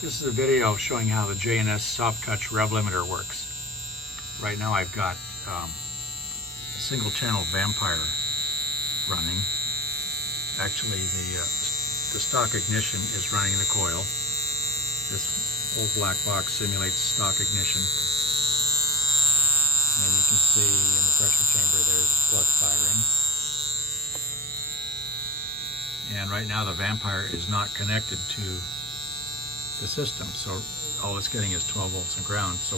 This is a video showing how the J&S VelveTouch Rev Limiter works. Right now I've got a single channel Vampire running. Actually the stock ignition is running the coil. This old black box simulates stock ignition. And you can see in the pressure chamber there's a plug firing. And right now the Vampire is not connected to the system, so all it's getting is 12 volts and ground. So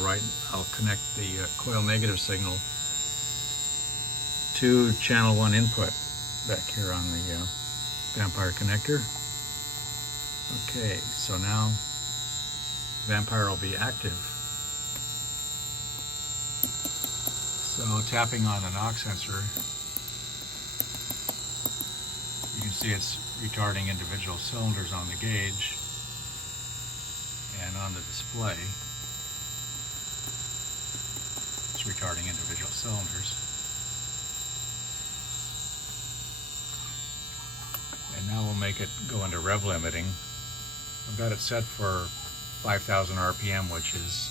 I'll connect the coil negative signal to channel 1 input back here on the Vampire connector. Okay, so now Vampire will be active. So tapping on the knock sensor, you can see it's retarding individual cylinders on the gauge. And on the display, it's retarding individual cylinders. And now we'll make it go into rev limiting. I've got it set for 5,000 RPM, which is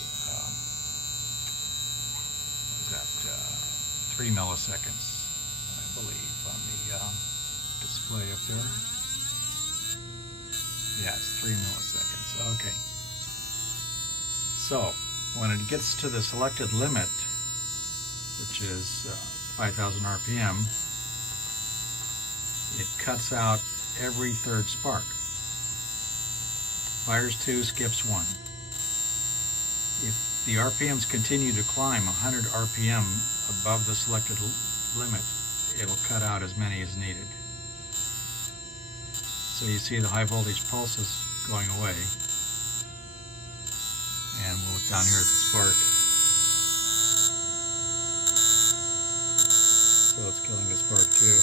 3 milliseconds, I believe, on the display up there. Yeah, it's 3 milliseconds. Okay. So, when it gets to the selected limit, which is 5,000 RPM, it cuts out every third spark. Fires 2, skips 1. If the RPMs continue to climb 100 RPM above the selected limit, it'll cut out as many as needed. So you see the high voltage pulses going away. And we'll look down here at the spark. So it's killing the spark too.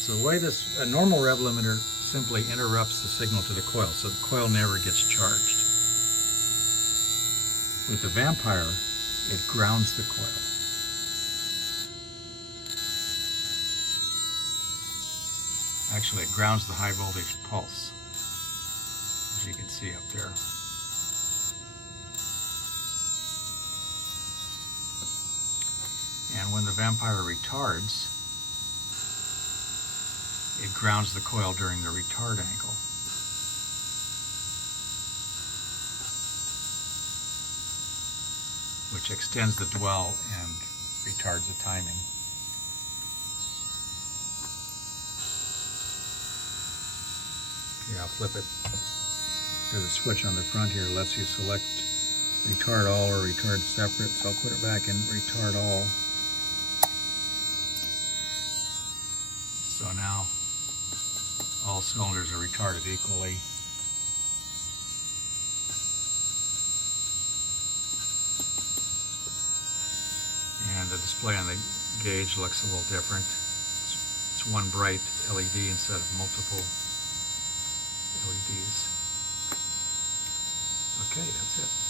So the way a normal rev limiter simply interrupts the signal to the coil, so the coil never gets charged. With the Vampire, it grounds the coil. Actually, it grounds the high voltage pulse, as you can see up there. And when the Vampire retards, it grounds the coil during the retard angle. Which extends the dwell and retards the timing. Okay, I'll flip it. There's a switch on the front here, lets you select retard all or retard separate, so I'll put it back in retard all. So now all cylinders are retarded equally. And the display on the gauge looks a little different. It's one bright LED instead of multiple LEDs. Okay, that's it.